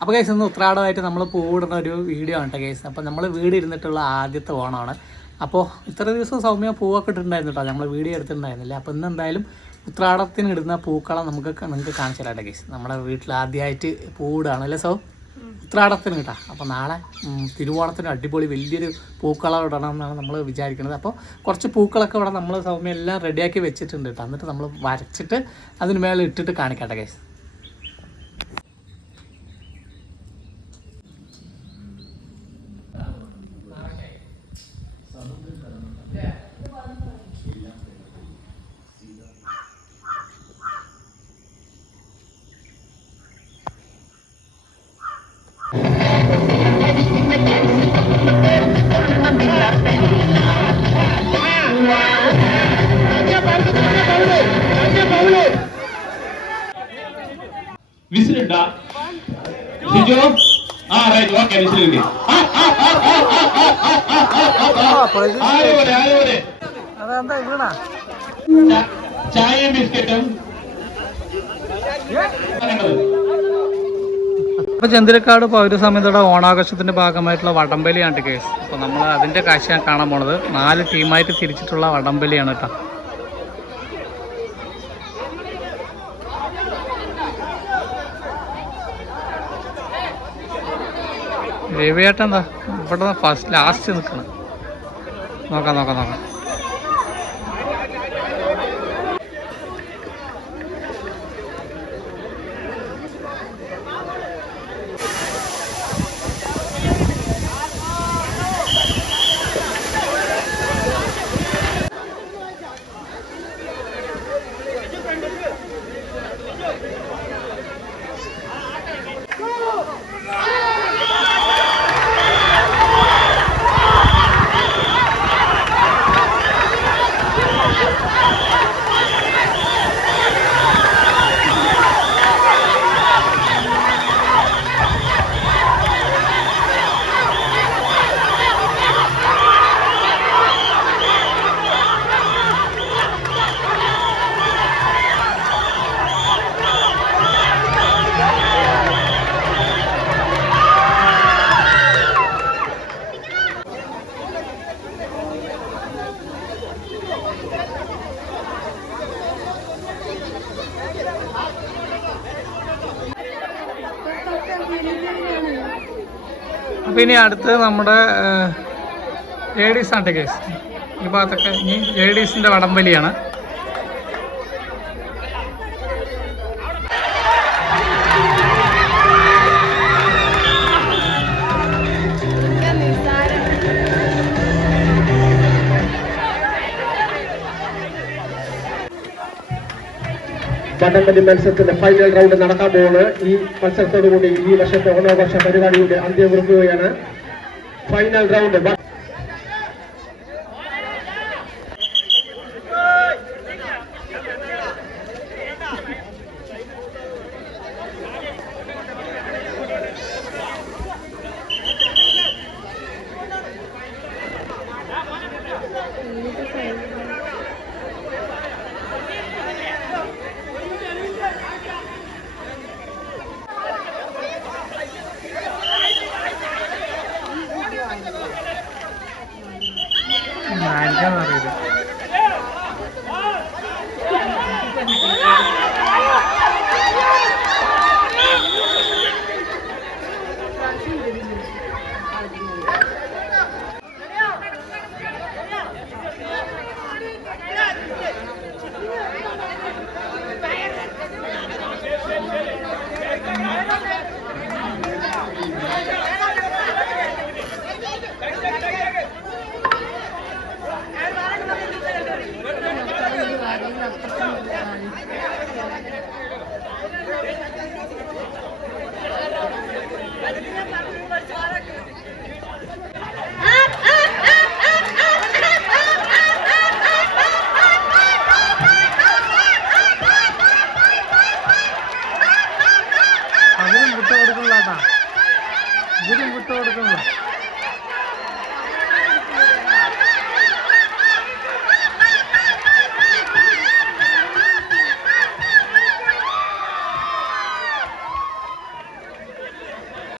അപ്പോൾ കേസ് ഇന്ന് ഉത്രാടമായിട്ട് നമ്മൾ പൂവിടുന്ന ഒരു വീഡിയോ ആണ് കേട്ടോ കേസ്. അപ്പോൾ നമ്മൾ വീട് ഇരുന്നിട്ടുള്ള ആദ്യത്തെ ഓണമാണ്. അപ്പോൾ ഇത്ര ദിവസം സൗമ്യ പൂവൊക്കെ ഇട്ടിട്ടുണ്ടായിരുന്നു കേട്ടോ, നമ്മൾ വീഡിയോ എടുത്തിട്ടുണ്ടായിരുന്നില്ല. അപ്പോൾ ഇന്ന് എന്തായാലും ഉത്രാടത്തിന് ഇടുന്ന പൂക്കളം നിങ്ങൾക്ക് കാണിച്ചു തരാം കേസ്. നമ്മുടെ വീട്ടിൽ ആദ്യമായിട്ട് പൂവിടുകയാണ് അല്ലേ സൗ, ഉത്രാടത്തിന് കേട്ടോ. അപ്പോൾ നാളെ തിരുവോണത്തിന് അടിപൊളി വലിയൊരു പൂക്കളം ഇടണം എന്നാണ് നമ്മൾ വിചാരിക്കുന്നത്. അപ്പോൾ കുറച്ച് പൂക്കളൊക്കെ ഇവിടെ നമ്മൾ സൗമ്യ എല്ലാം റെഡിയാക്കി വെച്ചിട്ടുണ്ട് കേട്ടോ. എന്നിട്ട് നമ്മൾ വരച്ചിട്ട് അതിന് മേലെ ഇട്ടിട്ട് കാണിക്കട്ടെ കേസ്. വിസിലുണ്ടാ ഷിജു? ആ റൈറ്റ്, ഓക്കെ, വിസിൽ കിട്ടി. ചായയും ബിസ്ക്കറ്റും. അപ്പോൾ ചന്ദ്രക്കാട് പൗരസമിതിയുടെ ഓണാഘോഷത്തിൻ്റെ ഭാഗമായിട്ടുള്ള വടംവലിയാണ് കേസ്. അപ്പോൾ നമ്മൾ അതിൻ്റെ കാഴ്ചയാണ് കാണാൻ പോണത്. 4 ടീമായിട്ട് തിരിച്ചിട്ടുള്ള വടംവലിയാണ് കേട്ടോ. രവിയേട്ടൻ എന്താ ഇവിടെ ഫസ്റ്റ് ലാസ്റ്റ് നിൽക്കണം. നോക്കാം. അപ്പോൾ ഇനി അടുത്ത് നമ്മുടെ ലേഡീസാണ് കേസ്. ഈ ഭാഗത്തൊക്കെ ഇനി ലേഡീസിൻ്റെ വടംവലിയാണ്. വടംവലി മത്സരത്തിന്റെ ഫൈനൽ റൗണ്ട് നടക്കാൻ പോകുന്നത്. ഈ മത്സരത്തോടുകൂടി ഈ വർഷത്തെ ഓണാഘോഷ പരിപാടിയുടെ അന്ത്യം കുറിക്കുകയാണ്. Final round